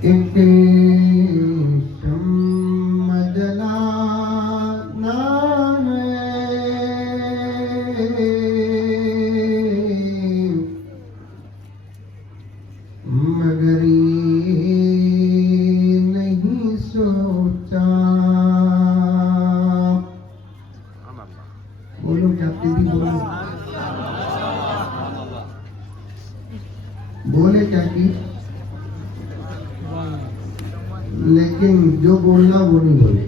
एक शम्म जलाना है, मगर ये नहीं सोचा। बोलो क्या दीदी, बोलो बोले क्या की, लेकिन जो बोलना वो नहीं बोले।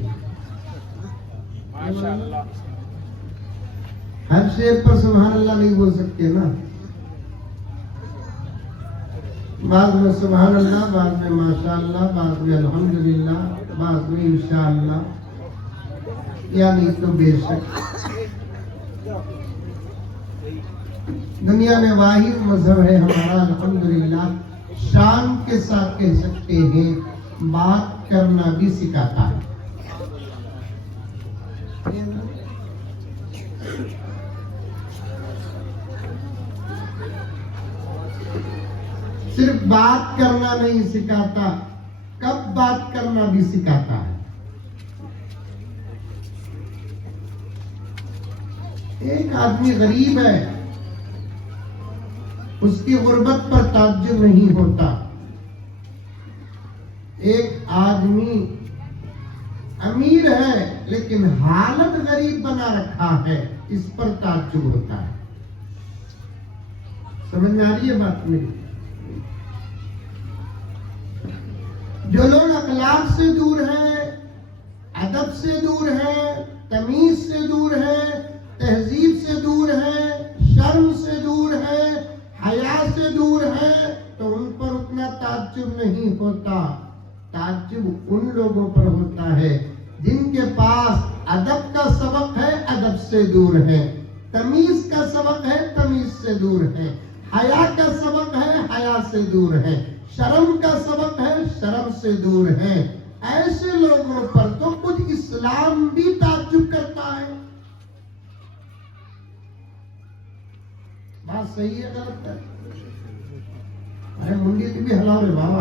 माशाअल्लाह। हर शेर पर सुभान अल्लाह नहीं बोल सकते ना। बाद में सुभान अल्लाह, बाद में माशाअल्लाह, बाद में अल्हम्दुलिल्लाह, बाद में इंशाअल्लाह, यानी तो बेशक। दुनिया में वाहिद मजहब है हमारा अल्हम्दुलिल्लाह, शान के साथ कह सकते हैं, बात करना भी सिखाता है। सिर्फ बात करना नहीं सिखाता, कब बात करना भी सिखाता है। एक आदमी गरीब है, उसकी गुर्बत पर ताज्जुब नहीं होता। एक आदमी अमीर है लेकिन हालत गरीब बना रखा है, इस पर ताज्जुब होता है। समझ में आ रही है बात मेरी? जो लोग अखलाक से दूर है, अदब से दूर है, तमीज से दूर है, तहजीब से दूर है, शर्म से दूर है, हया से दूर है, तो उन पर उतना ताज्जुब नहीं होता। ताज्जुब उन लोगों पर होता है जिनके पास अदब का सबक है, अदब से दूर है, तमीज का सबक है, तमीज से दूर है, हया का सबक है, हया से दूर है, शर्म का सबक है, शर्म से दूर है। ऐसे लोगों पर तो खुद इस्लाम भी ताज्जुब करता है। बात सही है गलत है? अरे मुंडी तू भी हलाओ रे बाबा।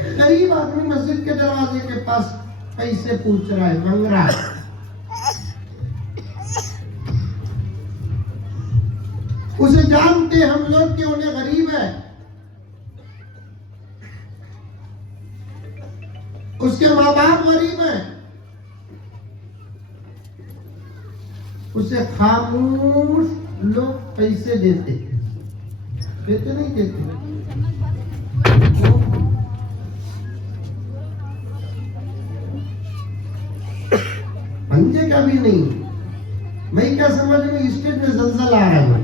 गरीब आदमी मस्जिद के दरवाजे के पास पैसे पूछ रहा है, मांग रहा है। उसे जानते हम लोग कि उन्हें गरीब है, उसके माँ बाप गरीब है, उसे खामोश लोग पैसे देते नहीं देते। पंजे का भी नहीं। मैं क्या समझ में, स्टेट में जलजला आ रहा है।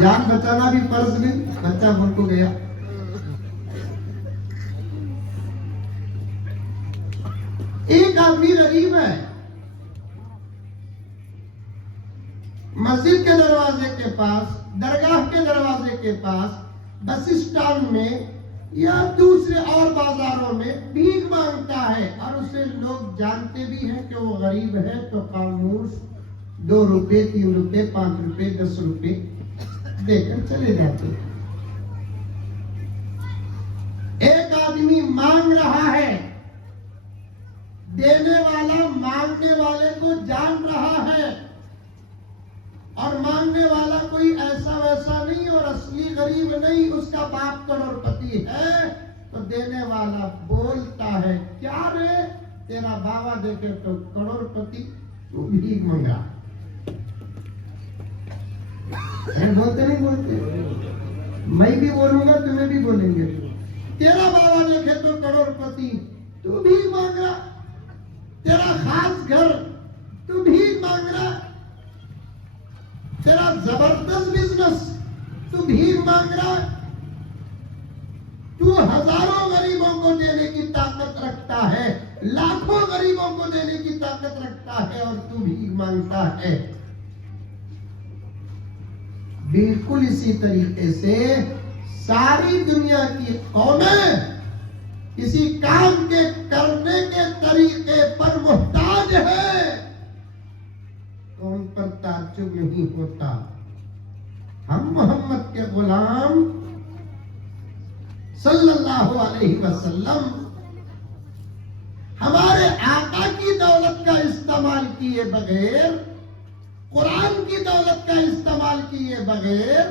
जान बचाना भी फर्ज नहीं, बच्चा मन को गया। एक आदमी गरीब है, मस्जिद के दरवाजे के पास, दरगाह के दरवाजे के पास, बस स्टैंड में या दूसरे और बाजारों में भीख मांगता है, और उसे लोग जानते भी हैं कि वो गरीब है, तो खामोश 2 रुपए, 3 रुपए, 5 रुपए, 10 रुपए देकर चले जाते हैं। एक आदमी मांग रहा है, देने वाला मांगने वाले को जान रहा है, और मांगने वाला कोई ऐसा वैसा नहीं और असली गरीब नहीं, उसका बाप करोड़पति है, तो देने वाला बोलता है, क्या रे तेरा बाबा देखे तो करोड़पति, तू भीख मंगा। बोलते नहीं बोलते? मैं भी बोलूंगा, तुम्हें भी बोलेंगे। तेरा बाबा देखे तो करोड़पति, तू भीख मांग रहा। तेरा खास घर, तू भीख मांग रहा। तेरा जबरदस्त बिजनेस, तू भीख मांग रहा। तू हजारों गरीबों को देने की ताकत रखता है, लाखों गरीबों को देने की ताकत रखता है, और तू भीख मांगता है। बिल्कुल इसी तरीके से सारी दुनिया की कौमें किसी काम के करने के तरीके पर मुहताज है, तो ताज्जुब नहीं होता। हम मोहम्मद के गुलाम सल्लल्लाहु अलैहि वसल्लम हमारे आका की दौलत का इस्तेमाल किए बगैर, कुरान की दौलत का इस्तेमाल किए बगैर,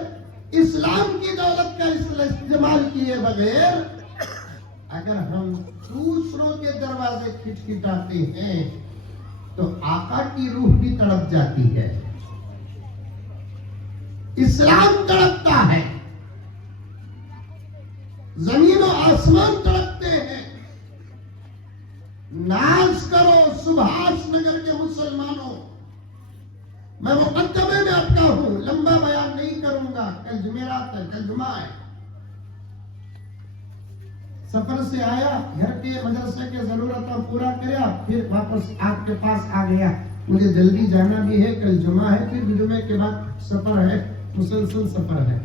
इस्लाम की दौलत का इस्तेमाल किए बगैर अगर हम दूसरों के दरवाजे खिटखिटाते हैं तो आका की रूह भी तड़प जाती है, इस्लाम तड़पता है, जमीन और आसमान तड़पते हैं। नाज करो सुभाष नगर के मुसलमानों। मैं मुकद्दमे में अटका हूं, लंबा बयान नहीं करूंगा, कल जुमेरात है, कल जुमा है। सफर से आया, घर के मदरसे के जरूरत पूरा किया, फिर वापस आपके पास आ गया। मुझे जल्दी जाना भी है, कल जुमा है, फिर जुमे के बाद सफर है, मुसलसल सफर है,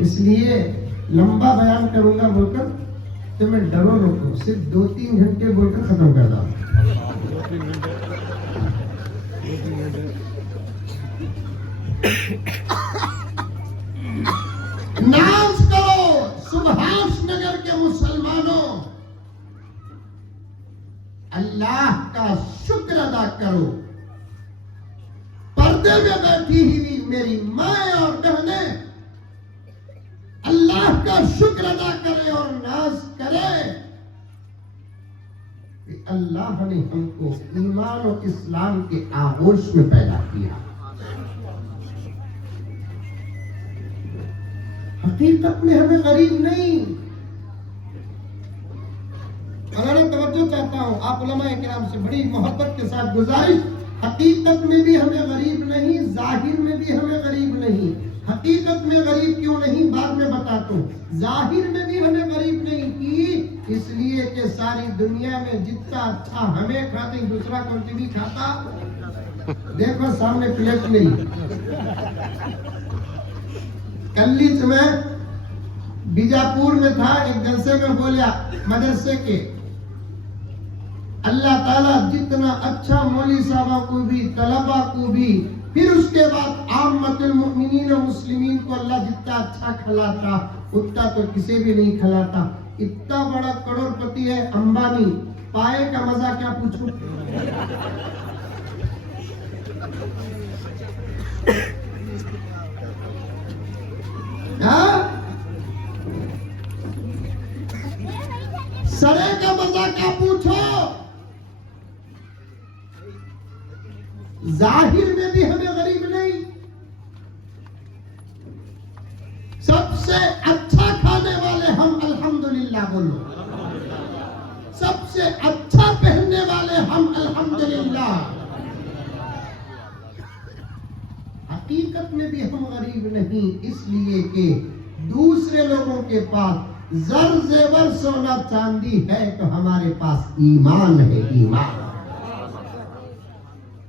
इसलिए लंबा बयान करूंगा बोलकर तो मैं डरो रोको, सिर्फ 2-3 घंटे बोलकर खत्म कर रहा हूं। नाज करो सुभाष नगर के मुसलमानों, अल्लाह का शुक्र अदा करो। पर्दे में बैठी हुई मेरी माए और बहनें अल्लाह का शुक्र अदा करे और नाज करे कि अल्लाह ने हमको ईमान और इस्लाम के आगोश में पैदा किया। हकीकत में हमें गरीब नहीं, अगर तवज्जो चाहता हूं, आप उलमाए किराम से बड़ी मोहब्बत के साथ गुजारिश, हकीकत में भी हमें गरीब नहीं, जाहिर में भी हमें गरीब नहीं। हकीकत में गरीब क्यों नहीं, बाद में बताता हूं। जाहिर में भी हमें गरीब नहीं की, इसलिए कि सारी दुनिया में जितना अच्छा हमें खाते दूसरा कोई भी खाता। देखो सामने प्लेट नहीं। कल्लीच में बीजापुर में था, एक जलसे में बोला मदरसे के, अल्लाह ताला जितना अच्छा मौली साहबा को भी, तलबा को भी, फिर उसके बाद आम्मतुल मुमिनीन और मुस्लिमीन को अल्लाह जितना अच्छा खिलाता उतना तो किसी भी नहीं खिलाता। इतना बड़ा करोड़पति है अंबानी, पाए का मजा क्या पूछूं। सरे का मजा क्या पूछो। जाहिर में भी हमें गरीब नहीं, सबसे अच्छा खाने वाले हम अल्हम्दुलिल्लाह बोलो, सबसे अच्छा पहनने वाले हम अल्हम्दुलिल्लाह। हकीकत में भी हम गरीब नहीं, इसलिए कि दूसरे लोगों के पास जर जेवर सोना चांदी है तो हमारे पास ईमान है, ईमान।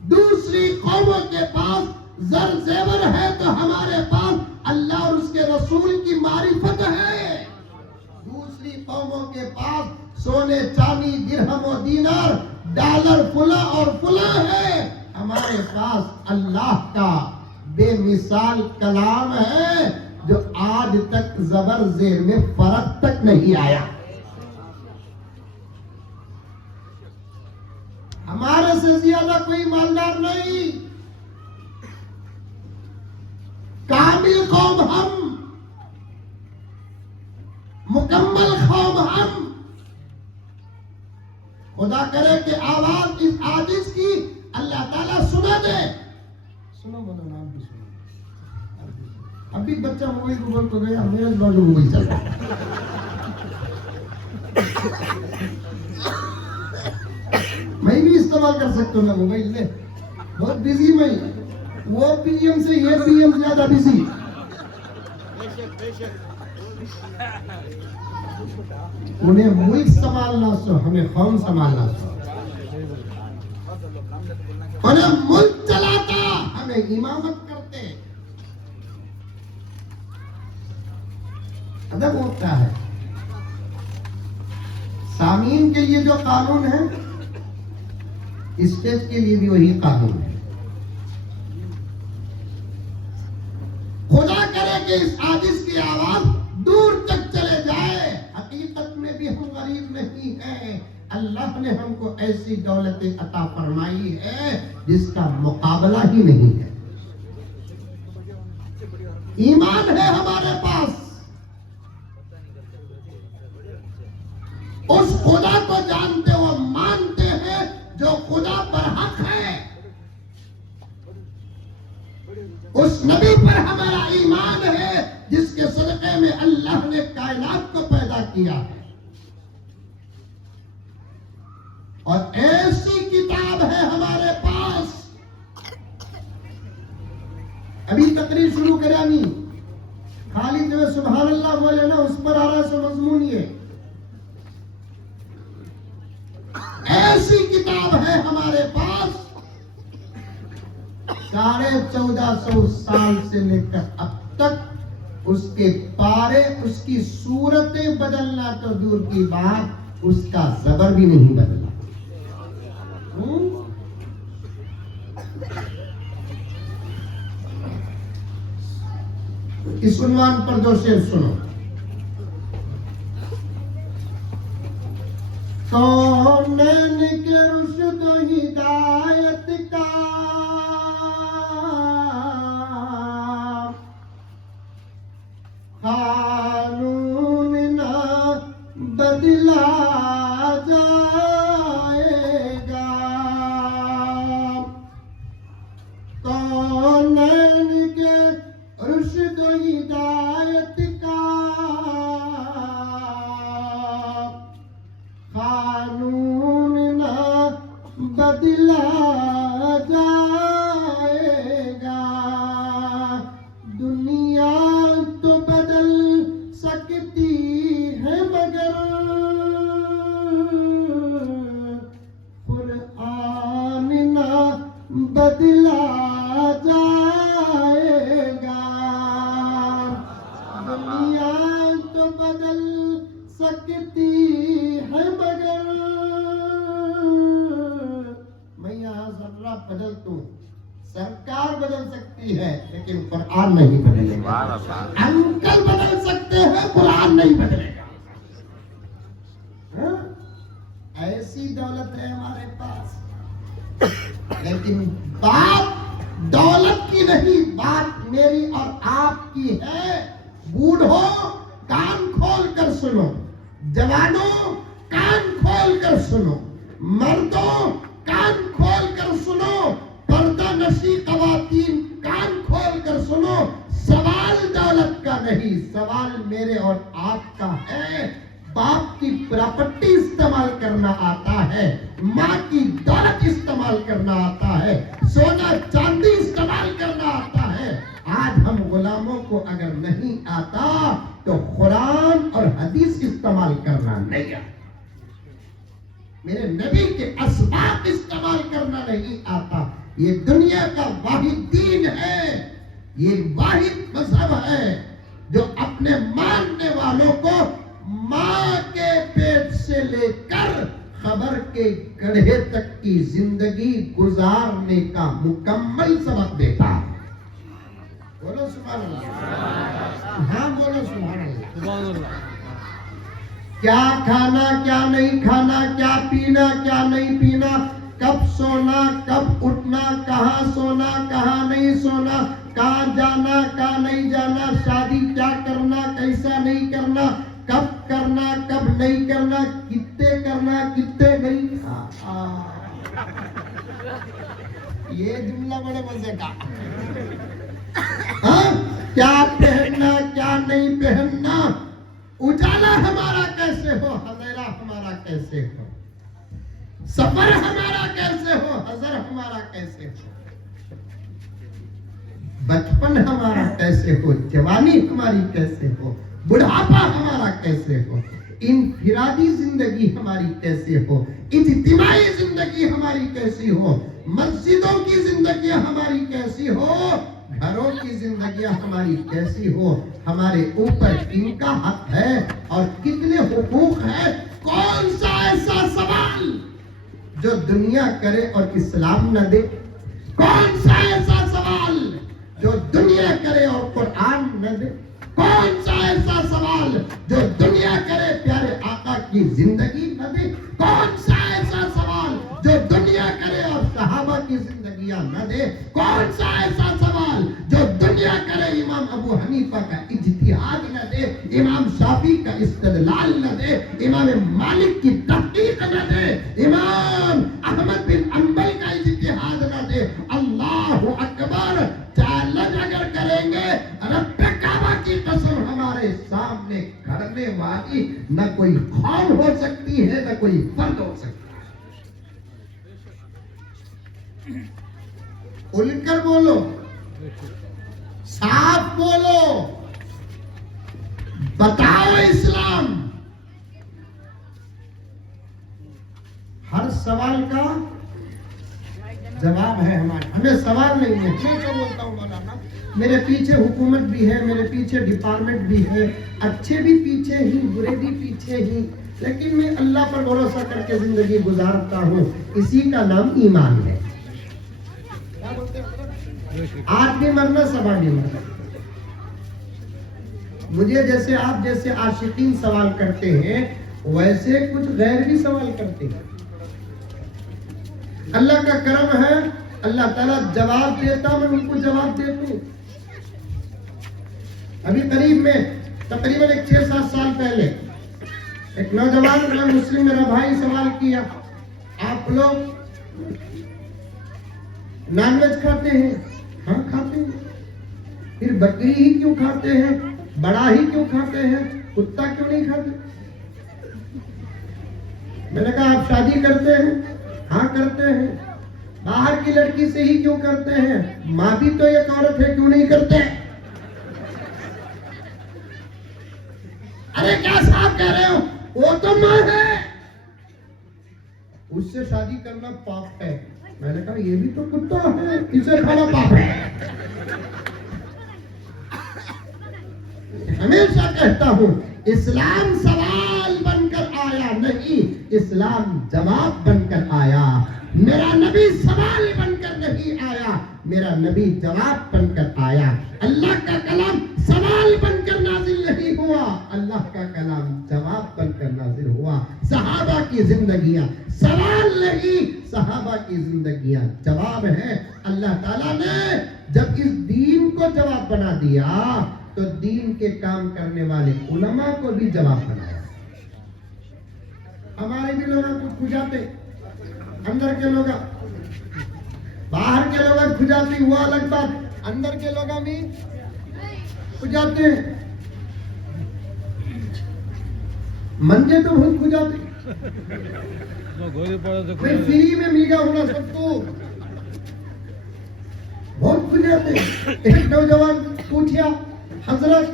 दूसरी कौमों के पास जर जेवर है तो हमारे पास अल्लाह और उसके रसूल की मारिफत है। दूसरी कौमों के पास सोने चांदी दिरहम और दीनार डॉलर फुला और फुला है, हमारे पास अल्लाह का बेमिसाल कलाम है जो आज तक जबर जेर में फर्क तक नहीं आया। हमारे से ज्यादा कोई मालदार नहीं, कामिल कौम हम, मुकम्मल कौम हम। खुदा करे कि आवाज इस आजिज की अल्लाह ताला सुना दे। सुनो बोलो नाम भी सुनो। अभी बच्चा मोबाइल गूगल तो गया, मेरे बाजू मोबाइल चल रहा मैं भी इस्तेमाल कर सकता हूँ ना मोबाइल से, बहुत बिजी मैं, वो पीएम से ये पीएम ज्यादा बिजी। उन्हें मुल्क संभालना सो, हमें कौम संभालना सो। उन्हें मुल्क चलाता, हमें इमामत करते। अदब होता है। सामीन के लिए जो कानून है, स्टेज के लिए भी वही कानून है। कि इस आजिज की आवाज दूर तक चले जाए। हकीकत में भी हम गरीब नहीं हैं। अल्लाह ने हमको ऐसी दौलत अता फरमाई है जिसका मुकाबला ही नहीं है। ईमान है हमारे पास, उस खुदा को जानते हो, मानते हैं जो खुदा पर हक है। उस नबी पर हमारा ईमान है जिसके सदक़े में अल्लाह ने कायनात को पैदा किया है। और ऐसी किताब है हमारे पास। अभी तकरीर शुरू करानी, खाली जो सुभान अल्लाह बोले ना उस पर आ रहा है मजमून ये। ऐसी किताब है हमारे पास, 1450 साल से लेकर अब तक उसके पारे, उसकी सूरतें बदलना तो दूर की बात, उसका ज़बर भी नहीं बदला। इस उन्वान पर दो शेर सुनो। कौनैन के रुश्द हिदायत का कानून ना बदला जाएगा। कौनैन के रुश्द हिदायत का कानून ना बदला जाएगा। दुनिया तो बदल सकती है मगर कुरान ना बदला जाएगा। दुनिया तो बदल सकती है मगर मैं यहाँ जर्रा बदल दूं, सरकार बदल सकती है लेकिन कुरान नहीं बदलेगा। अंकल बदल सकते हैं, कुरान नहीं बदलेगा। हाँ? ऐसी दौलत है हमारे पास, लेकिन बात दौलत की नहीं, बात मेरी और आपकी है। बूढ़ों कान खोल कर सुनो, जवानों कान खोल कर सुनो, मर्दों कान खोल कर सुनो, पर्दा नशी ख़वातीन कान खोल कर सुनो। सवाल दौलत का नहीं, सवाल मेरे और आपका है। बाप की प्रॉपर्टी इस्तेमाल करना आता है, माँ की दौलत इस्तेमाल करना आता है, सोना चांदी इस्तेमाल करना आता है। आज हम गुलामों को अगर नहीं आता तो कुरान और हदीस इस्तेमाल करना नहीं आता, मेरे नबी के असबाब इस्तेमाल करना नहीं आता। ये दुनिया का वाहिद दीन है, ये वाहिद मजहब है जो अपने मानने वालों को माँ के पेट से लेकर खबर के गड्ढे तक की जिंदगी गुजारने का मुकम्मल सबक देता है। बोलो सुभान अल्लाह। हाँ बोलो सुभान अल्लाह। क्या खाना क्या नहीं खाना, क्या पीना क्या नहीं पीना, कब सोना कब उठना, कहाँ सोना कहाँ नहीं सोना, कहाँ जाना कहाँ नहीं जाना, शादी क्या करना कैसा नहीं करना, कब करना कब नहीं करना, कितने करना कितने नहीं। ये जुमला बड़े मजे का। क्या पहनना क्या नहीं पहनना, उजाला हमारा कैसे हो, अंधेरा हमारा कैसे हो, सफर हमारा कैसे हो, हजर हमारा कैसे हो, बचपन हमारा कैसे हो, जवानी हमारी कैसे हो, बुढ़ापा हमारा कैसे हो, इनफिरादी जिंदगी हमारी कैसे हो, इज्तिमाई जिंदगी हमारी कैसी हो, मस्जिदों की जिंदगी हमारी कैसी हो, घरों की जिंदगियां हमारी कैसी हो, हमारे ऊपर किनका हक है और कितने हुकूक है। कौन सा ऐसा सवाल जो दुनिया करे और इस्लाम न दे, कौन सा ऐसा सवाल जो दुनिया करे और कुरान न दे? कौन सा ऐसा सवाल जो दुनिया करे प्यारे आका की जिंदगी न दे? कौन सा ऐसा सवाल जो दुनिया करे और सहाबा की जिंदगियां न दे? कौन सा ऐसा सवाल जो दुनिया करे इमाम अबू हनीफा का इज्तिहाद न दे, इमाम शाफी का इस्तिदलाल न दे, इमाम मालिक की तहकीक न दे, इमाम अहमद बिन अंबल का इज्तिहाद न दे? अल्लाहु अकबर! चैलेंज अगर करेंगे रब्बे काबा की कसम, हमारे सामने खड़ने वाली न कोई कौम हो सकती है न कोई फर्द हो सकता है। खुलकर बोलो, साफ बोलो, बताओ इस्लाम। हर सवाल का जवाब है हमारे, हमें सवाल नहीं है। मैं क्या बोलता हूँ मौलाना, मेरे पीछे हुकूमत भी है, मेरे पीछे डिपार्टमेंट भी है, अच्छे भी पीछे ही, बुरे भी पीछे ही, लेकिन मैं अल्लाह पर भरोसा करके जिंदगी गुजारता हूँ। इसी का नाम ईमान है। आज भी मरना, सबा भी मरना। मुझे जैसे आप जैसे आशिकीन सवाल करते हैं, वैसे कुछ गैर भी सवाल करते हैं। अल्लाह का करम है, अल्लाह ताला जवाब देता, मैं उनको जवाब देता हूं। अभी करीब में तकरीबन 6-7 साल पहले एक नौजवान मुस्लिम मेरा भाई सवाल किया, आप लोग नॉनवेज खाते हैं? हाँ खाते हैं। फिर बकरी ही क्यों खाते हैं? बड़ा ही क्यों खाते हैं? कुत्ता क्यों नहीं खाते? मैंने कहा आप शादी करते हैं? हाँ करते हैं। बाहर की लड़की से ही क्यों करते हैं? माँ भी तो एक औरत है, क्यों नहीं करते? अरे क्या साहब कह रहे हो, वो तो माँ है, उससे शादी करना पाप है। मैंने कहा ये भी तो कुत्ता है, इसे खाना पाप है। हमेशा कहता हूं, इस्लाम सवाल बनकर आया नहीं, इस्लाम जवाब बनकर आया। मेरा नबी सवाल बनकर नहीं आया, मेरा नबी जवाब बनकर आया। अल्लाह का कलाम सवाल बनकर नाजिल नहीं हुआ, अल्लाह का कलाम जवाब बनकर नाजिल हुआ। सहाबा की जिंदगियां सवाल नहीं, सहाबा की जिंदगियां जवाब है। अल्लाह ताला ने जब इस दीन को जवाब बना दिया, तो दीन के काम करने वाले उलमा को भी जवाब बनाया। हमारे भी लोग कुछ खुजाते, अंदर के लोग, बाहर के लोग खुजाते हुआ अलग बात, अंदर के लोग भी खुजाते हैं। मंजे तो बहुत खुजाते, फ्री में मिल गया होना सबको, बहुत खुजाते। एक नौजवान पूछा, हजरत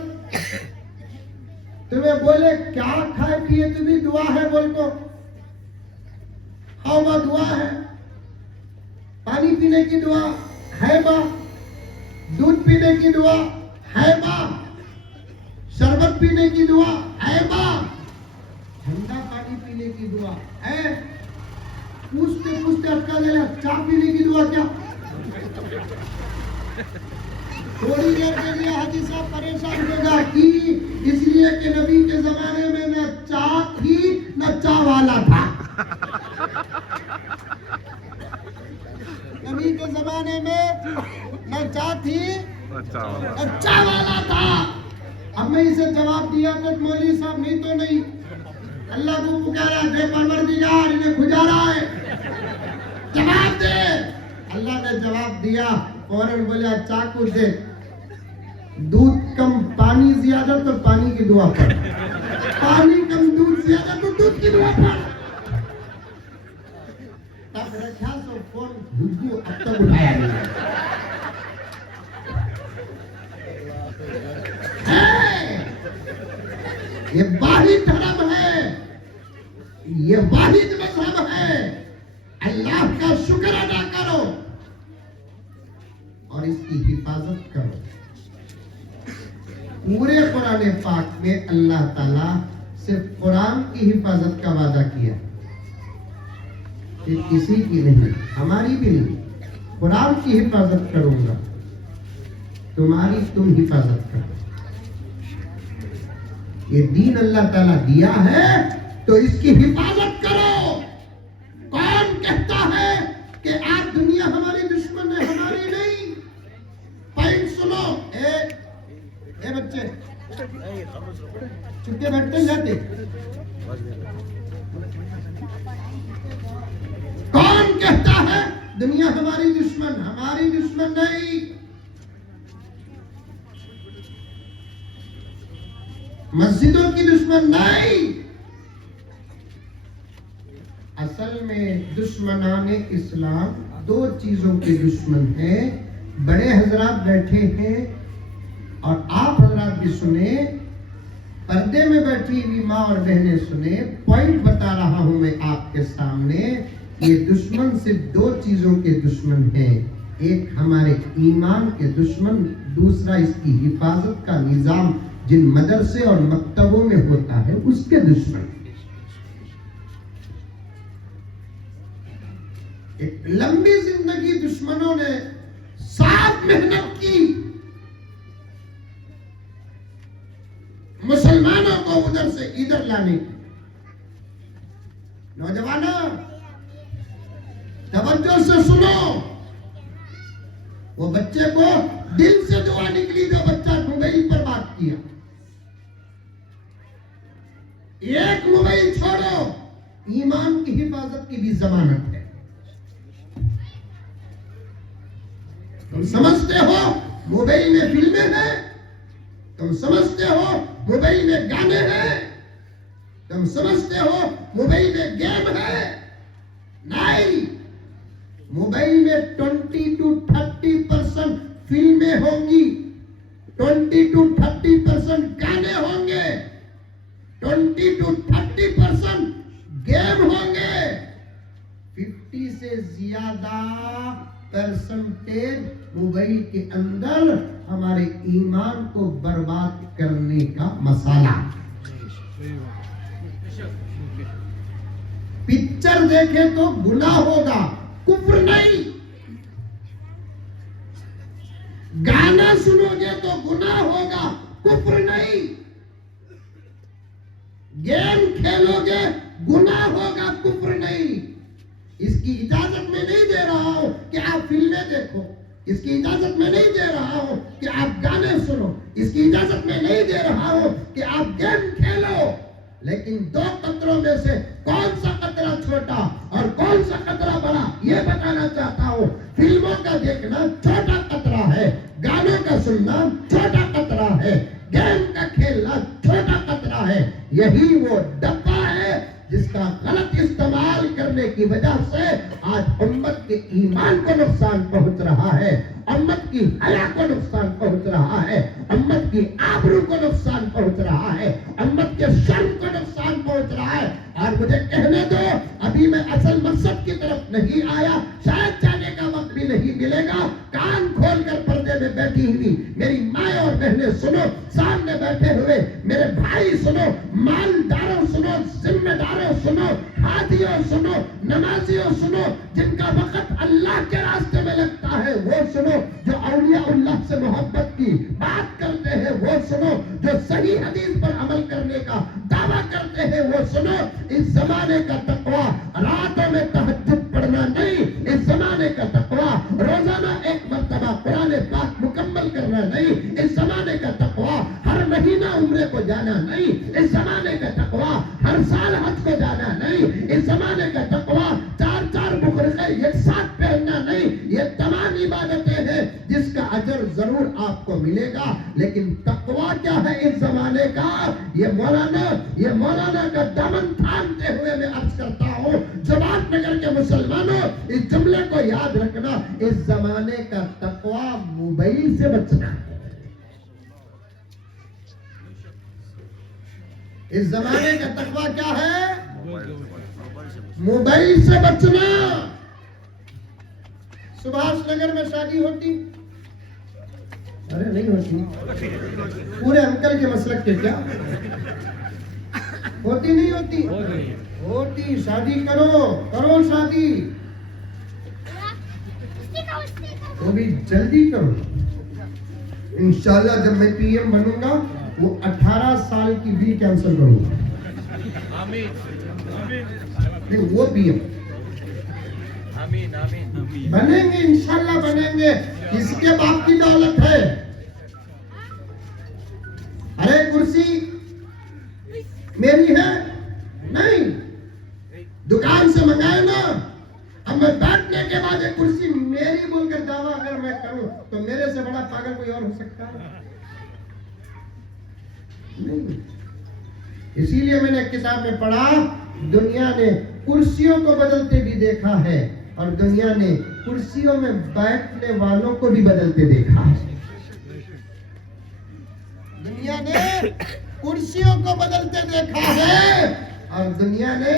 तुम्हें बोले क्या खाए पिए तुम्हें दुआ है? बोल को हाँ माँ दुआ है। पानी पीने की दुआ है माँ, दूध पीने की दुआ है माँ, शरबत पीने की दुआ है माँ, ठंडा पानी पीने की दुआ है। पूछते पूछते अटका गया, चाय पीने की दुआ क्या? थोड़ी देर के लिए हाजी साहब परेशान होगा कि इसलिए कि नबी के जमाने में न चाय थी न चाय वाला था। नबी के जमाने में न चाय थी न चाय वाला था। अब मैं इसे जवाब दिया तो मौलवी साहब नहीं तो नहीं, अल्लाह को पुकारा, दे परवरदिगार इन्हें खुजा रहा है, जवाब दे। अल्लाह ने जवाब दिया, फौरन बोला चाकू दे, दूध कम पानी ज्यादा तो पानी की दुआ पर, पानी कम दूध ज्यादा तो दूध की दुआ पर। तब रखा तो फोन भुग्गू अब तक उठाया नहीं है। ये वाहिद धर्म है, ये वाहिद मजहब है। अल्लाह का शुक्र अदा करो और इसकी हिफाजत करो। पूरे कुरान पाक में अल्लाह ताला सिर्फ कुरान की हिफाजत का वादा किया, किसी की नहीं, हमारी भी नहीं। कुरान की हिफाजत करूंगा, तुम्हारी तुम हिफाजत करो। ये दीन अल्लाह ताला दिया है तो इसकी हिफाजत करो। कौन कहता है कि आज दुनिया हमारी दुश्मन है? हमारी नहीं। पॉइंट सुनो। ए बच्चे चुपके बैठते जाते। कौन कहता है दुनिया हमारी दुश्मन? हमारी दुश्मन नहीं। मस्जिदों की दुश्मन नहीं। असल में दुश्मनाने इस्लाम दो चीजों के दुश्मन है। बड़े हजरात बैठे हैं और आप हजरात भी सुने, पर्दे में बैठी हुई माँ और बहनें सुने। पॉइंट बता रहा हूं मैं आपके सामने। ये दुश्मन सिर्फ दो चीजों के दुश्मन हैं। एक हमारे ईमान के दुश्मन, दूसरा इसकी हिफाजत का निजाम जिन मदरसे और मकतबों में होता है उसके दुश्मन। एक लंबी जिंदगी दुश्मनों ने साथ मेहनत की, मुसलमानों को उधर से इधर लाने की। नौजवानों तवज्जो से सुनो। वो बच्चे को दिल से दुआ निकली जो बच्चा मोबाइल पर बात किया। एक मोबाइल छोड़ो, ईमान की हिफाजत की भी जमानत है। तुम समझते हो मोबाइल में फिल्में हैं, तुम समझते हो मोबाइल में गाने हैं, तुम समझते हो मोबाइल में गेम है। नहीं, मोबाइल में 20 to 30% फिल्में होंगी, 20 to 30% गाने होंगे, 20 to 30% गेम होंगे। 50 से ज्यादा परसेंटेज मोबाइल के अंदर हमारे ईमान को बर्बाद करने का मसाला। पिक्चर देखे तो गुनाह होगा, कुफ्र नहीं। गाना सुनोगे तो गुनाह होगा, कुफ्र नहीं। गेम खेलोगे गुनाह होगा, कुफ्र नहीं। इसकी इजाजत मैं नहीं दे रहा हूं कि आप फिल्में देखो, इसकी इजाजत मैं नहीं दे रहा हूं कि आप गाने सुनो, इसकी इजाजत मैं नहीं दे रहा हूं कि आप गेम खेलो। लेकिन दो कतरों में से कौन सा कतरा छोटा और कौन सा कतरा बड़ा, यह बताना चाहता हूं। फिल्मों का देखना छोटा कतरा है, गानों का सुनना छोटा कतरा है, गेम का खेलना छोटा कतरा है। यही वो डब्बा है जिसका गलत इस्तेमाल करने की वजह से आज उम्मत के ईमान को नुकसान पहुंच रहा है, उम्मत की हया को नुकसान पहुंच रहा है, उम्मत की आबरू को नुकसान पहुंच रहा है, उम्मत के शर्म को नुकसान पहुंच रहा है। और मुझे कहने दो, अभी मैं असल मकसद की तरफ नहीं आया, शायद जाने का वक्त भी नहीं मिलेगा। कान खोलकर पर्दे में बैठी हुई मेरी माँ और बहनें सुनो, सामने बैठे हुए मेरे भाई सुनो, मालदारों सुनो, जिम्मेदारों सुनो, हादियों सुनो, नमाजियों सुनो, जिनका वक्त अल्लाह के रास्ते में लगता है वो सुनो, जो औलिया उल्लाह से मोहब्बत की बात करते हैं वो सुनो, जो सही हदीस पर अमल करने का दावा करते हैं वो सुनो। इस जमाने का तकवा रातों में तहज्जुद पढ़ना नहीं, इस जमाने का तकवा रोजाना एक मर्तबा कुरान पाक मुकम्मल करना नहीं, इस जमाने का तकवा हर महीना उम्रे को जाना नहीं, इस जमाने का तकवा हर साल हज को जाना नहीं, इस जमाने का तकवा 4-4 बुकरक़े एक साथ पहनना नहीं। ये तमाम इबादतें हैं जिसका अजर जरूर आपको मिलेगा। लेकिन तकवा क्या है इस जमाने का, ये मौलाना का दामन थामते हुए मैं अर्ज करता हूँ, जवाहरनगर के मुसलमानों इस जुमले को याद रखना, इस जमाने का तकवा मोबाइल से बचना है। इस जमाने का तकवा क्या है? मोबाइल से बचना। सुभाष नगर में शादी होती? अरे नहीं होती। पूरे अंकल के मसलक के क्या होती? नहीं होती? होती। शादी करो शादी, वो भी जल्दी करो। इंशाल्लाह जब मैं पीएम बनूंगा वो 18 साल की भी कैंसिल करूंगा। नहीं, वो पीएम बनेंगे, इंशाल्लाह बनेंगे। किसके बाप की दौलत है? अरे कुर्सी मेरी है नहीं, दुकान से मंगाए ना। अब मैं बैठने के बाद ये कुर्सी मेरी बोलकर दावा अगर मैं करूं तो मेरे से बड़ा पागल कोई और हो सकता है? नहीं। इसीलिए मैंने किताब में पढ़ा, दुनिया ने कुर्सियों को बदलते भी देखा है और दुनिया ने कुर्सियों में बैठने वालों को भी बदलते देखा है। दुनिया ने कुर्सियों को बदलते देखा है और दुनिया ने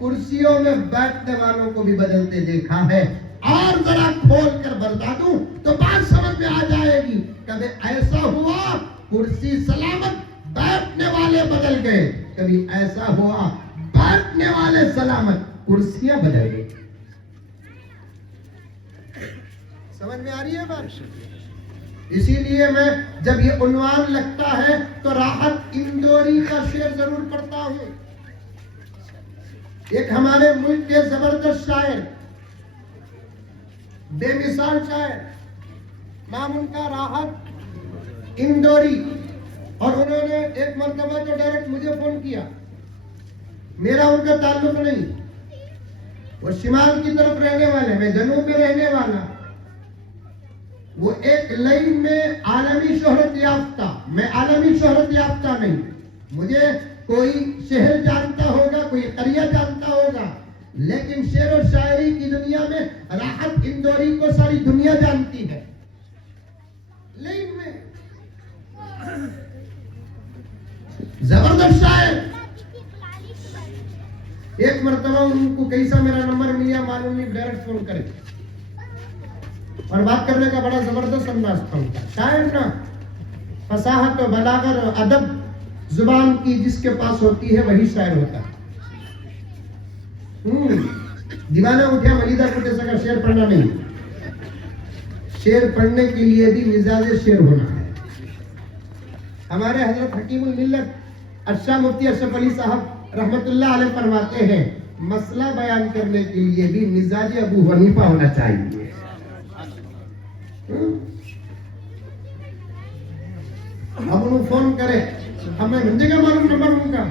कुर्सियों में बैठने वालों को भी बदलते देखा है। और जरा खोल कर बता दूं तो बात समझ में आ जाएगी। कभी ऐसा हुआ कुर्सी सलामत, बैठने वाले बदल गए। कभी ऐसा हुआ बैठने वाले सलामत, कुर्सियां बदल गई। समझ में आ रही है बात? इसीलिए मैं जब ये उन्वान लगता है तो राहत इंदौरी का शेर जरूर पढ़ता हूं। एक हमारे मुल्क के जबरदस्त शायर, बेमिसाल शायर, नाम उनका राहत इंदौरी, और उन्होंने एक मरतबा तो डायरेक्ट मुझे फोन किया। मेरा उनका ताल्लुक नहीं, वो शिमाल की तरफ रहने वाले, मैं जनूब में रहने वाला। वो एक लाइन में आलमी शोहरत याफ्ता, मैं आलमी शोहरत याफ्ता नहीं। मुझे कोई शहर जानता होगा, कोई करिया जानता होगा, लेकिन शेर और शायरी की दुनिया में राहत इंदौरी को सारी दुनिया जानती है। लाइन में जबरदस्त शायर। एक मरतबा उनको कैसा मेरा नंबर मिला मालूम नहीं, डायरेक्ट फोन करे और बात करने का बड़ा जबरदस्त अंदाज था उनका। शायर ना, फसाहत और बलागत और अदब जुबान की जिसके पास होती है वही शायर होता है। दीवाना उठा मलिदा कुटे सका, शेर पढ़ना नहीं। शेर पढ़ने के लिए भी मिजाज शेर होना है। हमारे हजरत हकीमुल मिल्लत अरशा मुफ्ती अशरफ अली साहब रहमतुल्लाह अलैह फरमाते हैं, मसला बयान करने के लिए भी मिजाज अबू हनीफा होना चाहिए। हम उन्हें फोन करें, हमें हिंदी का मालूम नंबर उनका।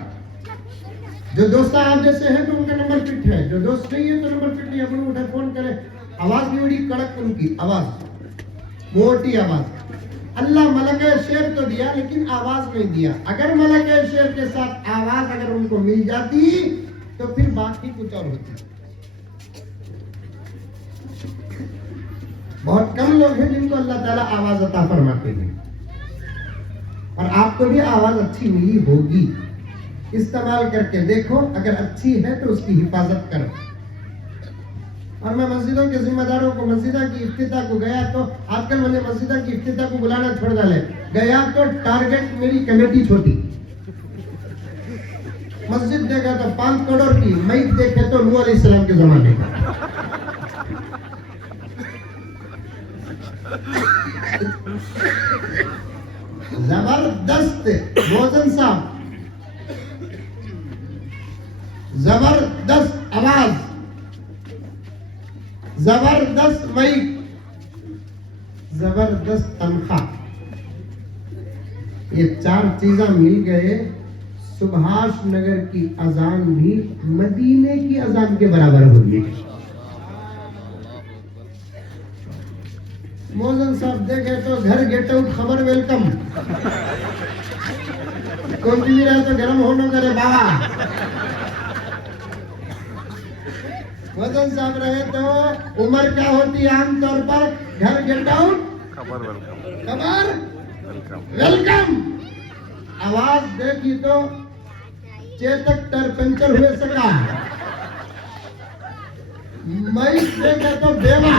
जो दोस्त आप जैसे हैं तो उनका नंबर फिट है, जो दोस्त नहीं है तो नंबर फिट नहीं। अपन उठे फोन करें, आवाज भी बड़ी कड़क, उनकी आवाज मोटी आवाज। अल्लाह मलक शेर तो दिया लेकिन आवाज नहीं दिया। अगर मलक शेर के साथ आवाज अगर उनको मिल जाती तो फिर बात ही कुछ और होती। बहुत कम लोग हैं जिनको अल्लाह ताला आवाज अता फरमाते हैं, और आपको भी आवाज अच्छी मिली होगी। इस्तेमाल करके देखो, अगर अच्छी है तो उसकी हिफाजत करो। और मैं मस्जिदों के जिम्मेदारों को, मस्जिदा की इफ्तिताह को गया तो आजकल मैंने मस्जिदा की इफ्तिताह को बुलाना छोड़ डाले। गया तो टारगेट मेरी कमेटी छोटी। मस्जिद देखा तो 5 करोड़ की, मईत देखे तो नूह अलैहिस्सलाम के जमाने का। जबरदस्त भोजन साहब, जबरदस्त आवाज, जबरदस्त मई, जबरदस्त तनख्वाह। ये 4 चीजें मिल गए, सुभाष नगर की अजान भी मदीने की अजान के बराबर होगी। मोहन साहब देखे तो घर गेट आउट खबर वेलकम। कौन भी रहे तो गर्म होना करे बाबा। मोहन साहब रहे तो उम्र क्या होती है आमतौर पर, घर गेट आउट खबर वेलकम। आवाज देखी तो चेतक टायर पंचर हुए सका। मई देखे तो बेवा,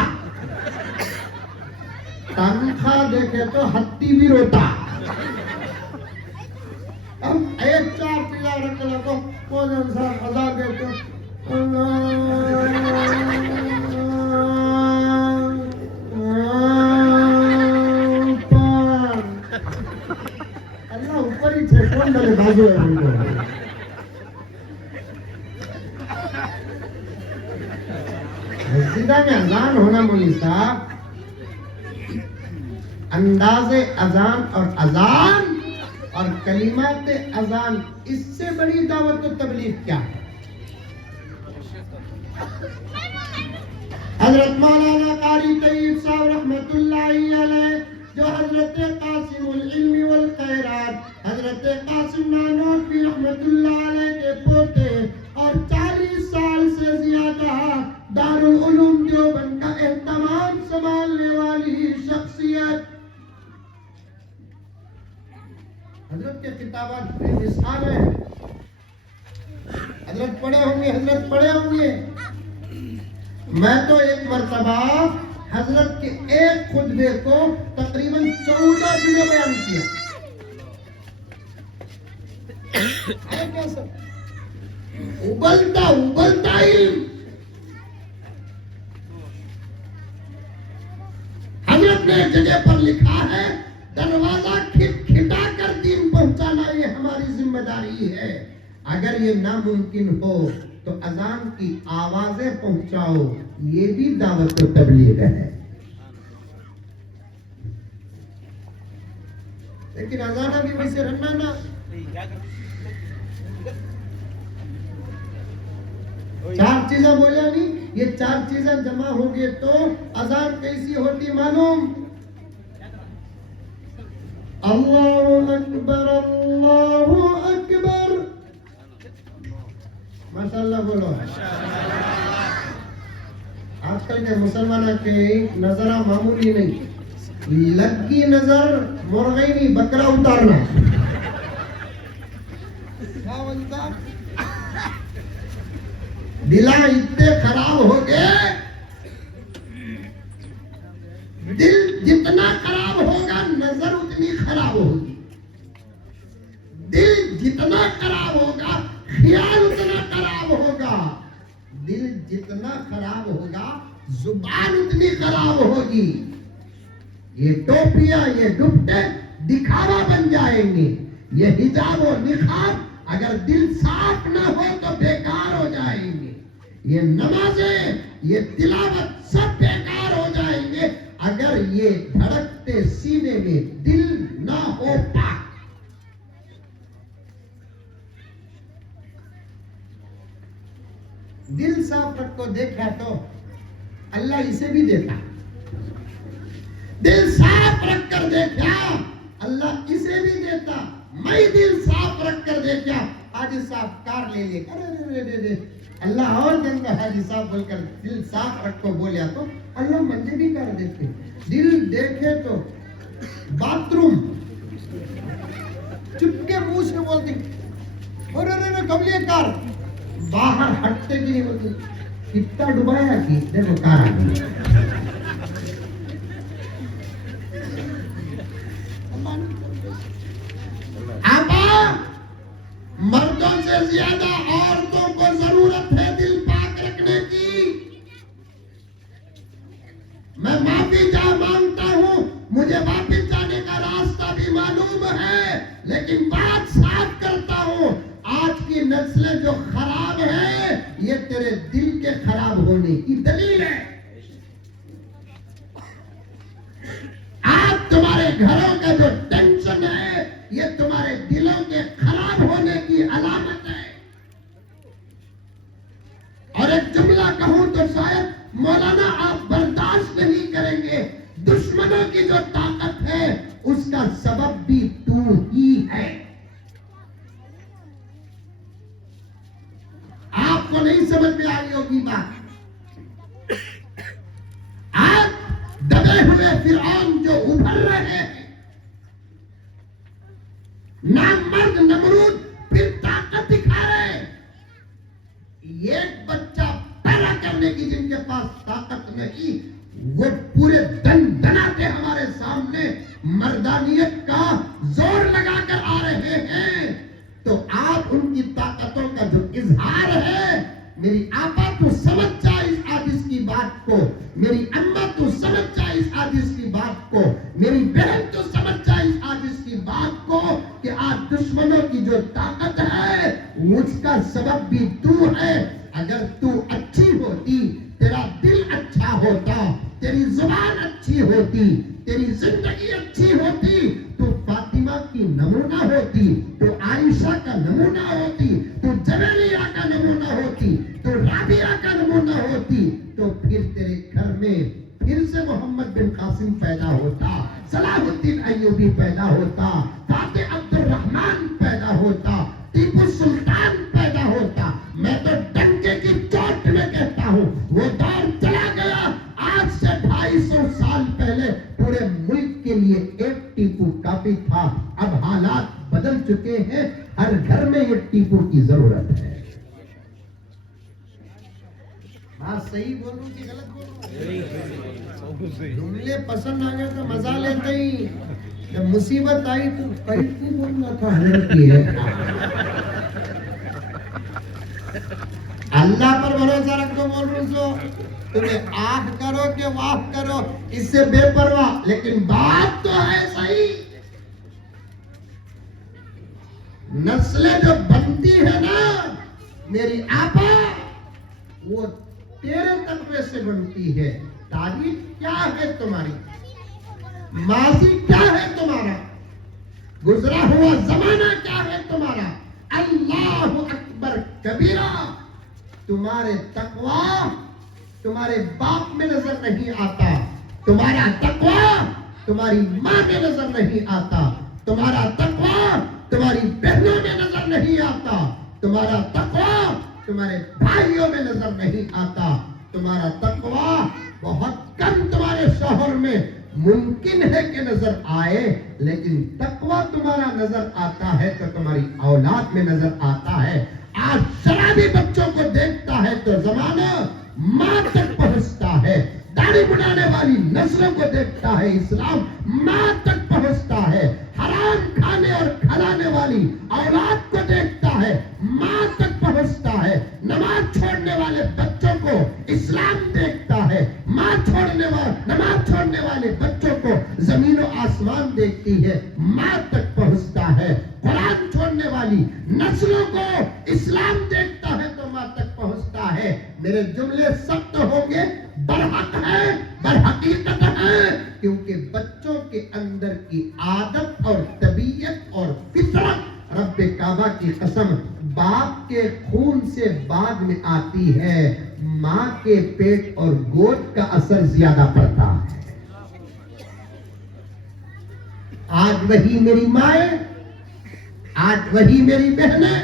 तनख्वाह देखे तो हत्ती भी रोता। अब एक 4 पीला रख लो को अदा देते अल्लाह ऊपर बाजू है उनको। मस्जिदा में अजान होना मौलवी साहब, अंदाज़े अजान और अजान और कलिमाते अजान, इससे बड़ी दावत और तबलीग क्या है? हजरत मौलाना कारी तैयब साहब रहमतुल्लाहि अलैह, जो हजरत कासिमुल इल्मी वल खैरात हजरत कासिम नानोतवी रहमतुल्लाह अलैह के पोते और 40 साल से ज्यादा दारुल उलूम देवबंद का एहतमाम संभालने वाली शख्सियत, हजरत के किताबात निसाब है, हजरत पढ़े होंगे। मैं तो एक मर्तबा हजरत के एक खुतबे को तकरीबन 14 जुमे बयान किया। उबलता इल्म हजरत ने एक जगह पर लिखा है, दरवाजा खिटखिटा कर दीन पहुंचाना ये हमारी जिम्मेदारी है। अगर ये नामुमकिन हो तो अजान की आवाजें पहुंचाओ, ये भी दावत और तबलीग है। लेकिन अजान अभी वैसे रखना ना, चार चीजें बोले नहीं, ये चार चीजें जमा हो गए तो अजान कैसी होती मालूम? अल्लाहु अकबर अल्लाहु अकबर, माशाअल्लाह बोलो। आजकल के मुसलमानों के नजरा मामूली नहीं, लगी नजर मुर्गी नहीं बकरा उतारना। क्या बनता? दिला इतने खराब हो गए, दिल जितना खराब होगा नजर उतनी खराब होगी, दिल जितना खराब होगा ख्याल उतना खराब होगा, दिल जितना खराब होगा जुबान उतनी खराब होगी। ये टोपियां ये दुपट्टे दिखावा बन जाएंगे, ये हिजाब और निखाब अगर दिल साफ ना हो तो बेकार हो जाएंगे, ये नमाजें ये तिलावत सब बेकार हो जाएंगे अगर ये धड़कते सीने में दिल ना हो पाक। दिल साफ रख को देखा तो अल्लाह इसे भी देता, दिल साफ रख कर देखा अल्लाह इसे भी देता। मैं दिल साफ रख कर देखा, हाजी साहब कार ले ले, अरे अल्लाह और देंगे। हाजी साहब बोलकर दिल साफ रख को बोलिया तो अल्लाह मंजे भी कर देते। दिल देखे तो बाथरूम चुपके मुंह से बोलते, अरे कब लिए कार, बाहर हटते की नहीं बोलती, कितना डुबाया कि देखो कार आ गई। मर्दों से ज्यादा औरतों को जरूरत है दिल पाक रखने की। मैं माफी जा मांगता हूं, मुझे वापस जाने का रास्ता भी मालूम है, लेकिन बात साफ करता हूं, आज की नस्लें जो खराब है ये तेरे दिल के खराब होने की दलील है। आज तुम्हारे घरों का जो टेंशन है ये तुम्हारे दिलों के खराब होने की अलामत है। और एक जुमला कहूं तो शायद मौलाना आप बर्दाश्त नहीं करेंगे, दुश्मनों की जो ताकत है उसका सबब भी तू ही है। आपको नहीं समझ में आई होगी बात। आज दबे हुए फिरौन जो उभर रहे हैं, नामर्द नमरूद फिर ताकत दिखा रहे, एक बच्चा पैदा करने की जिनके पास ताकत नहीं, वो पूरे दन दनाते हमारे सामने मर्दानियत का जोर लगाकर आ रहे हैं। तो आप उनकी ताकतों का जो इजहार है, मेरी आपा तो समझ जा इस हादिस की बात को, मेरी अम्मा तो समझ जा इस हादिस की बात को, मेरी बहन तो समझ जा इस हादिस की बात को कि आज दुश्मनों की जो ताकत है उसका सबब भी तू है। अगर तू अच्छी होती, तेरा दिल अच्छा होता, तेरी जुबान अच्छी होती, तेरी जिंदगी अच्छी होती, तो फातिमा की नमूना होती, तो आयशा का नमूना होती, तो जवेरिया का नमूना होती, तो राबिया का नमूना होती, तो फिर तेरे घर में फिर से मोहम्मद बिन कासिम पैदा होता, सलाहुद्दीन अय्यूबी पैदा होता, फातिह अब्दुर्रहमान पैदा होता, टीपू सुल्तान पैदा होता। मैं तो डंके की चोट में कहता हूँ वो दौर चला गया। आज से 250 साल पहले पूरे मुल्क के लिए एक टीपू काफी था। अब हालात बदल चुके हैं, हर घर में ये टीपू की जरूरत है। बात सही बोलूं कि गलत बोलूं? जुमले पसंद आ गए तो मजा लेते ही, जब मुसीबत आई तो कैसे बोलना था हजरत ये। अल्लाह पर भरोसा रखो बोल रहे हो, तुम्हें आह करो कि वाह करो, इससे बेपरवाह, लेकिन बात तो है सही। नस्लें जो बनती है ना मेरी आपा, वो तेरे तकवे से बनती है। तारीख क्या है तुम्हारी, माजी क्या है तुम्हारा, गुजरा हुआ जमाना क्या है तुम्हारा। अल्लाह अकबर कबीरा। तुम्हारे तकवा तुम्हारे बाप में नजर नहीं आता, तुम्हारा तकवा तुम्हारी माँ में नजर नहीं आता, तुम्हारा तकवा तुम्हारी बहनों में नजर नहीं आता, तुम्हारा तकवा तुम्हारे भाइयों में नजर नहीं आता, तुम्हारा तकवा बहुत कम तुम्हारे शोहर में मुमकिन है कि नजर आए, लेकिन तकवा तुम्हारा नजर आता है तो तुम्हारी औलाद में नजर आता है। आज शराबी बच्चों को देखता है तो जमाना मां तक पहुंचता है, दाढ़ी बनाने वाली नस्लों को देखता है इस्लाम मां तक पहुंचता है, हराम खाने और खिलाने वाली औलाद को देखता है मां तक पहुंचता है, नमाज छोड़ने वाले बच्चों को इस्लाम देखता है, नमाज छोड़ने वाले बच्चों को जमीन और आसमान देखती है, मां तक पहुंचता है, कुरान छोड़ने वाली नस्लों को इस्लाम देखता है तो मां तक पहुंचता है। मेरे जुमले सख्त होंगे, बरहक है, बरहकीकत है, क्योंकि बच्चों के अंदर की आदत और तबीयत और फितरत रब्बे काबा की कसम बाप के खून से बाद में आती है, माँ के पेट और गोद का असर ज्यादा पड़ता है। आज वही मेरी माएं, आज वही मेरी बहनें,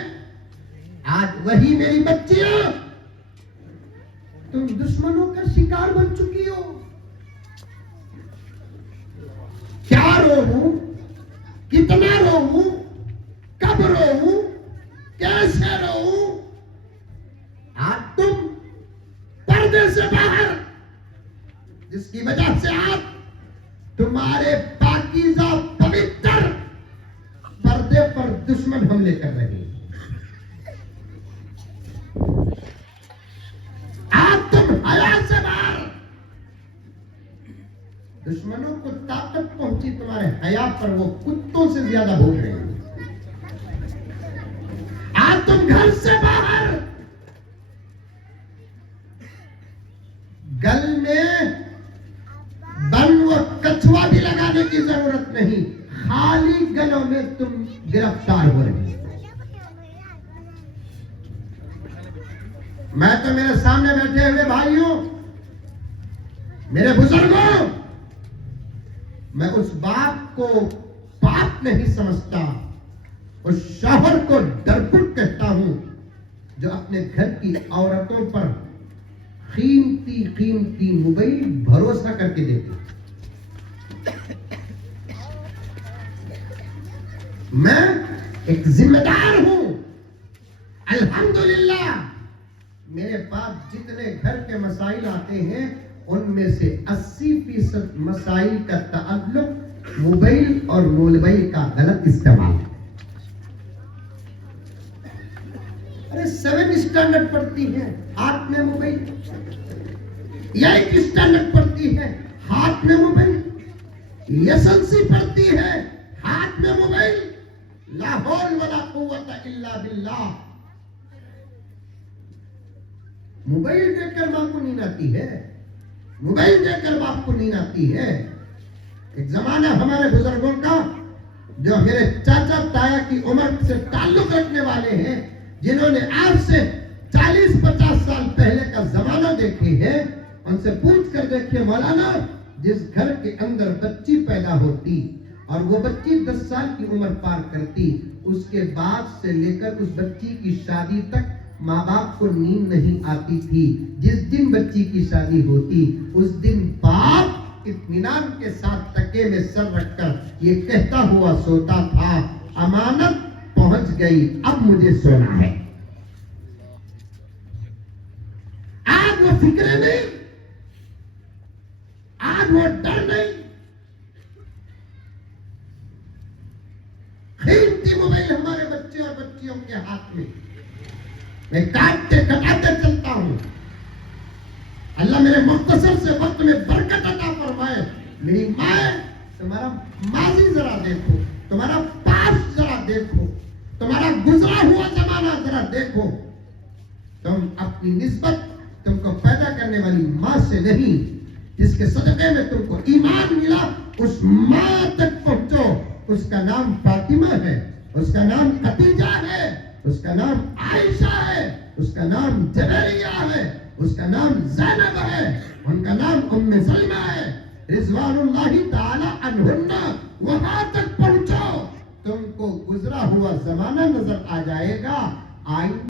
आज वही मेरी बच्चियां तुम दुश्मनों का शिकार बन चुकी हो। क्या रोऊं, कितना रोऊं, कब रोऊं, कैसे रोऊं? आज तुम पर्दे से बाहर, जिसकी वजह से आज तुम्हारे पाकीज़ा पवित्र पर्दे पर दुश्मन हमले कर रहे हैं। आज तुम हया से बाहर, दुश्मनों को ताकत पहुंची तुम्हारे हया पर, वो कुत्तों से ज्यादा भूख रहे हैं। आज तुम घर से बाहर, गल में बन व कछुआ भी लगाने की जरूरत नहीं, खाली गलों में तुम गिरफ्तार हो रहे। मैं तो मेरे सामने बैठे हुए भाइयों, मेरे बुजुर्गों, मैं उस बाप को बाप नहीं समझता, उस शौहर को डरपोक कहता हूं जो अपने घर की औरतों पर कीमती कीमती मोबाइल भरोसा करके देते। मैं एक जिम्मेदार हूं, अल्हम्दुलिल्लाह मेरे पास जितने घर के मसाइल आते हैं उनमें से 80% मसाइल का ताल्लुक मोबाइल और मोबाइल का गलत इस्तेमाल है। अरे 7 स्टैंडर्ड पढ़ती है, हाथ में मोबाइल, 8 स्टैंडर्ड पढ़ती है, हाथ में मोबाइल, एसएसएलसी पढ़ती है, हाथ में मोबाइल। ला हौल वला कुव्वत इल्ला बिल्लाह। मोबाइल देखकर मां को नींद आती है, मोबाइल देखकर बाप को नींद आती है। एक जमाना हमारे बुजुर्गों का, जो मेरे चाचा ताया की उम्र से ताल्लुक रखने वाले हैं, जिन्होंने आज से 40-50 साल पहले का जमाना देखे हैं, उनसे पूछ कर देखिए मौलाना, जिस घर के अंदर बच्ची पैदा होती और वो बच्ची 10 साल की उम्र पार करती, उसके बाद से लेकर उस बच्ची की शादी तक माँ बाप को नींद नहीं आती थी। जिस दिन बच्ची की शादी होती, उस दिन बाप इत्मीनान के साथ तके में सर रखकर ये कहता हुआ सोता था, अमानत पहुंच गई, अब मुझे सोना है। आज वो फिक्र नहीं, आज वो डर नहीं। कीमती मोबाइल हमारे बच्चे और बच्चियों के हाथ में, मैं काटते कटाते चलता हूं। अल्लाह मेरे मुख्तसर से वक्त में बरकत अता फरमाए। मेरी माए, तुम्हारा माजी जरा देखो, तुम्हारा पास जरा देखो, तुम्हारा गुजरा हुआ जमाना जरा देखो। तुम अपनी निस्बत तुमको पैदा करने वाली मां से नहीं, जिसके सदक़े में तुमको ईमान मिला, उस मां तक पहुंचो। उसका नाम फातिमा है, उसका नाम खदीजा है, उसका नाम आयशा है, उसका नाम जबेरिया है, उसका नाम ज़ैनब है, उनका नाम उम्मे सलमा है, रिज़वानुल्लाहि ताला अन्हुन्ना। वहां तक पहुंचो, तुमको गुजरा हुआ जमाना नजर आ जाएगा।